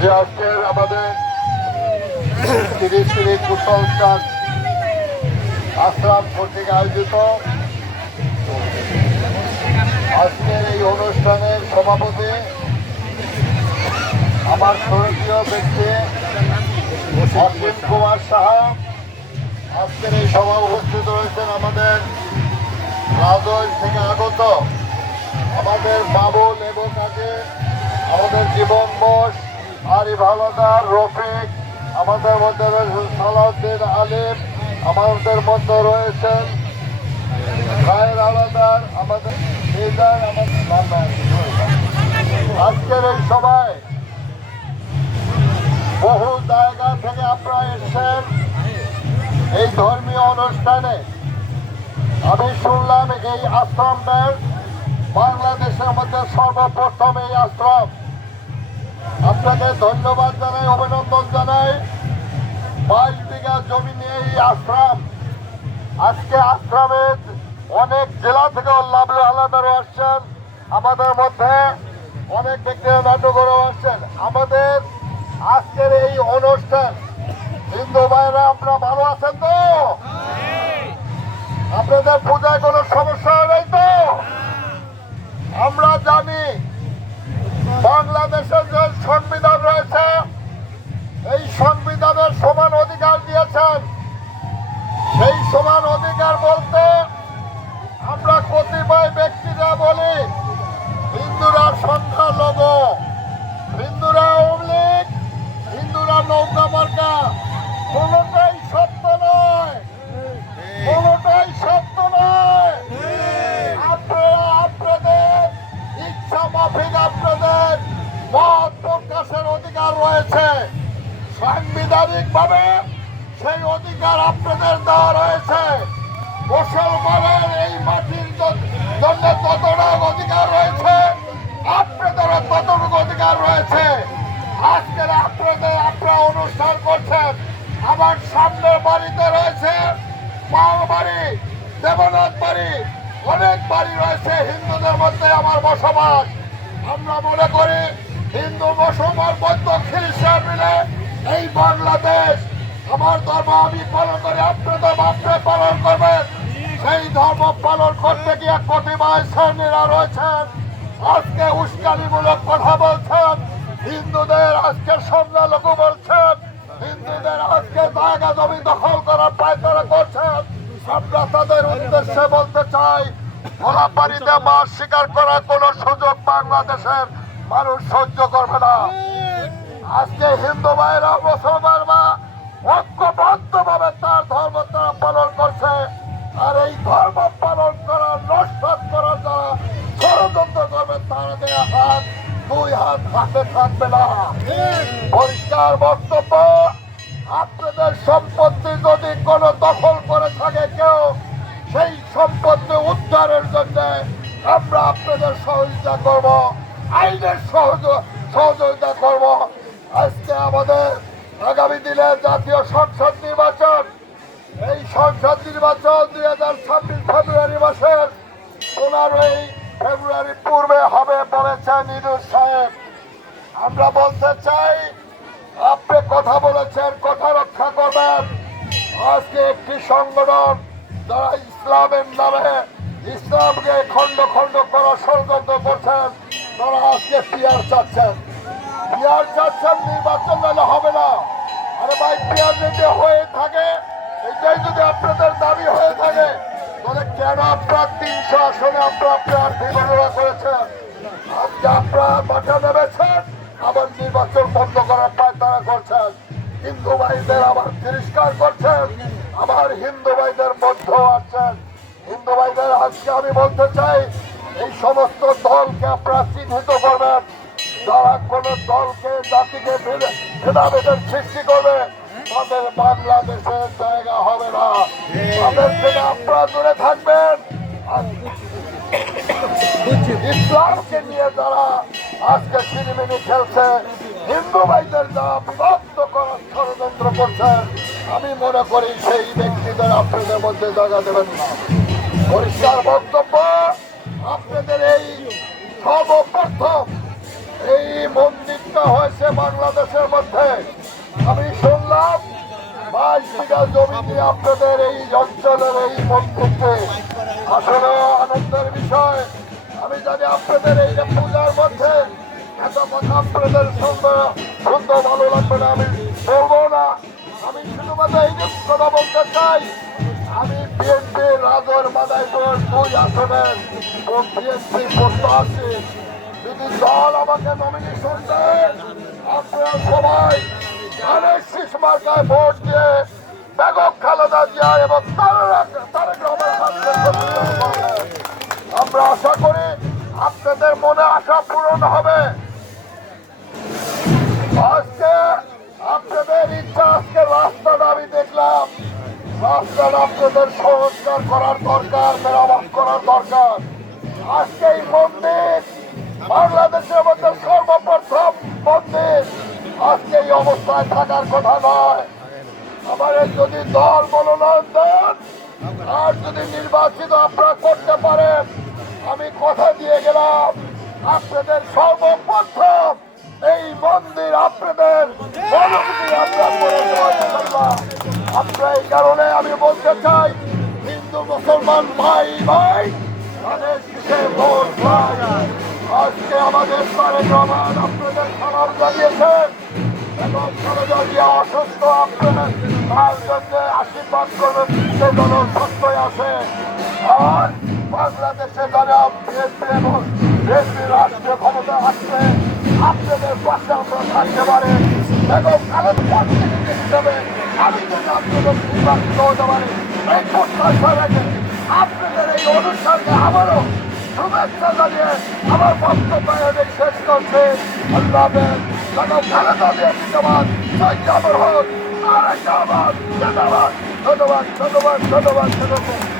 যে আজকের আমাদের তিরিশ মিনিট কুশল চাঁদ আশ্রাম কর্তৃক আয়োজিত। আজকের এই অনুষ্ঠানের সভাপতি আমার স্বর্গীয় ব্যক্তি অসীম কুমার সাহা। আজকের এই সভা উপস্থিত রয়েছেন আমাদের রাজল থেকে আগত। আমাদের বাবুল এবং আগে আমাদের জীবন বোস, আরিফ হাওলাদার রফিক, আমাদের মধ্যে সালাউদ্দিন আলিম আমাদের মধ্যে রয়েছেন রায়ের হাওলাদার আমাদের লিডার আমাদের আজকের এই সভায় বহু জায়গা থেকে আপনারা এসেছেন এই ধর্মীয় অনুষ্ঠানে। আমি শুনলাম এই আশ্রমটার বাংলাদেশের মধ্যে সর্বপ্রথম এই আশ্রম। আপনাকে ধন্যবাদ জানাই, অভিনন্দন জানাই। বাইশ বিঘা জমি নিয়ে এই আশ্রম। আজকে আশ্রমে অনেক জেলা থেকে লাভলু আলাদারও আসছেন। আমাদের মধ্যে অনেক ব্যক্তিরা নাটকরও আসছেন। আমাদের আজকের এই অনুষ্ঠান, হিন্দু ভাইরা আপনারা ভালো আছেন তো? আপনাদের পূজায় কোনো সমস্যা নেই তো? আমরা জানি বাংলাদেশের যে সংবিধান রয়েছে, এই সংবিধানের সমান অধিকার দিয়েছেন। সেই সমান অধিকার বলতে আমরা কতিপয় ব্যক্তিরা বলি, হিন্দুরা সংখ্যালঘু হিন্দুরা লীগ হিন্দুরা নৌকা মার্কা। কোনোটাই সত্য নয়। কোনোটাই সত্য নয়। আপনারা আপনাদের ইচ্ছা মাফিক আপনাদের মত প্রকাশের অধিকার রয়েছে। সাংবিধানিক ভাবে সেই অধিকার আপনাদের দেওয়া রয়েছে। মুসলমানের এই মাটির জন্য যতটা অধিকার রয়েছে, আপনাদেরও ততটুকু অধিকার রয়েছে। আজকের আপনাদের আপনারা অনুষ্ঠান করছেন, আমার সামনের বাড়িতে রয়েছে পাও বাড়ি, দেবনাথ বাড়ি, অনেক বাড়ি রয়েছে হিন্দুদের মধ্যে আমার বসবাস। আমরা মনে করি হিন্দু মুসলমান বৌদ্ধ খ্রিস্টান মিলে এই বাংলাদেশ আমার ধর্ম আমি পালন করি আপনার ধর্ম আপনি পালন করবেন। সেই ধর্ম পালন করতে গিয়ে কতিপয় শ্রেণীরা রয়েছেন আজকে উস্কানিমূলক কথা বলছেন, হিন্দুদের আজকে সংখ্যালঘু বলছেন হিন্দুদের আজকে জায়গা জমি দখল করার পায়তারা করছেন। আমরা তাদের উদ্দেশ্যে বলতে চাই গোলাপ বাড়িতে মাছ শিকার করার কোন সুযোগ বাংলাদেশের মানুষ সহ্য করবে না। আজকে হিন্দু ভাইরা মুসলমান বা ঐক্যবদ্ধ ভাবে তার ধর্ম তারা পালন করছে। আর এই ধর্ম পালন করার, নস্বাত করার যারা ষড়যন্ত্র করবে তারা দেয়া হাত, দুই হাত হাতে থাকবে না। পরিষ্কার বক্তব্য, আপনাদের সম্পত্তি যদি কোনো দখল করে থাকে কেউ, সেই সম্পত্তি উদ্ধারের জন্য আমরা আপনাদের সহযোগিতা করব। আইনের সহযোগ সহযোগিতা করব। আজকে আমাদের আগামী দিনে জাতীয় সংসদ নির্বাচন। এই সংসদ নির্বাচন দুই হাজার ছাব্বিশ ফেব্রুয়ারি মাসের পনেরোই ফেব্রুয়ারি পূর্বে হবে বলেছেন ইনুস সাহেব। আমরা বলতে চাই, আপনি কথা বলেছেন, কথা রক্ষা করবেন। আজকে একটি সংগঠন যারা ইসলামের নামে ইসলামকে খণ্ড খণ্ড করার ষড়যন্ত্র করছেন, তারা আজকে পিয়ার চাচ্ছেন। পিয়ার চাচ্ছেন নির্বাচন নাহলে হবে না। আরে ভাই পিয়ার যদি হয়ে থাকে, এটাই যদি আপনাদের দাবি হয়ে থাকে, তাহলে কেন আপনার তিনশো আসনে আপনার আপনার বিবেচনা করেছেন আজকে আপনার মাঠে নেমেছেন, আবার নির্বাচন বন্ধ করার পায়তারা করছেন। হিন্দু ভাইদের আবার তিরস্কার করছেন, আবার হিন্দু ভাইদের মধ্যেও আছেন। হিন্দু ভাইদের আজকে আমি বলতে চাই, এই সমস্ত দলকে আপনারা চিহ্নিত করবেন। যারা কোন দলকে, জাতিকে, ভেদা- ভেদাভেদের সৃষ্টি করবে, তাদের বাংলাদেশের জায়গা হবে না। তাদের থেকে আপনারা দূরে থাকবেন। ইসলামকে নিয়ে যারা আজকে সিনেমিনি খেলছে, হিন্দু ভাইদের যারা বিভক্ত করার ষড়যন্ত্র করছেন আমি মনে করি সেই ব্যক্তিদের আপনাদের মধ্যে জায়গা দেবেন না। পরিষ্কার বক্তব্য, আপনাদের এই সর্বপ্রথম এই মন্দিরটা হয়েছে বাংলাদেশের মধ্যে। আমি শুনলাম, বাইশ বিঘা জমি আপনাদের এই অঞ্চলের এই মন্দিরকে। আসলে আনন্দের বিষয়, আমি জানি আপনাদের এই পূজার মধ্যে এত কথা আপনাদের শুনবে শুনতে ভালো লাগবে না, আমি বলব না। আমি শুধুমাত্র এই কথা বলতে চাই, আমি বিএনপি রাজর মাদাইপুর দুই আসনের বিএনপি যদি দল আমাকে নমিনেশন দেয় আপনারা সবাই ধানের শীষ মার্কায় ভোট দিয়ে বেগম খালেদা জিয়া এবং তারেক আমরা আশা করি আপনাদের মনে আশা পূরণ হবে। আজকে আপনাদের ইচ্ছা, আজকে রাস্তাটা আমি দেখলাম। রাস্তাটা আপনাদের সংস্কার করার দরকার, মেরামত করার দরকার। আজকে এই মন্দির বাংলাদেশের মধ্যে সর্বপ্রথম মন্দির আজকে এই অবস্থায় থাকার কথা নয়। আমাদের যদি দল মনোনয়ন দেন, আর যদি নির্বাচিত আপনারা করতে পারেন, আমি কথা দিয়ে গেলাম, আপনাদের সর্বপ্রথম এই মন্দির আপনাদের আমরা এই কারণে আমি বলতে চাই, হিন্দু, মুসলমান ভাই ভাই তাদের ভোট ভাই আজকে আমাদের তারেক রহমান আপনাদের সালাম জানিয়েছেন এবং জিয়া অসুস্থ আপনাদের তার জন্য আশীর্বাদ করবেন সে যেন সত্যই আসে আর বাংলাদেশে যারা বিএনপি এবং বিএনপি রাষ্ট্রীয় ক্ষমতা আসছে, আপনাদের পাশে আমরা থাকতে পারে। এবং জিয়া হিসাবে আমি যদি আপনাদের নির্বাচিত হতে পারি। এই প্রত্যাশা রেখে আপনাদের এই অনুষ্ঠানকে আবারও শুভেচ্ছা জানিয়ে আমার বক্তব্য এনে শেষ করছে। আল্লাহ জিয়া জিন্দাবাদ। সৈন্য আমর হোক আর ধন্যবাদ ধন্যবাদ ধন্যবাদ ধন্যবাদ ধন্যবাদ।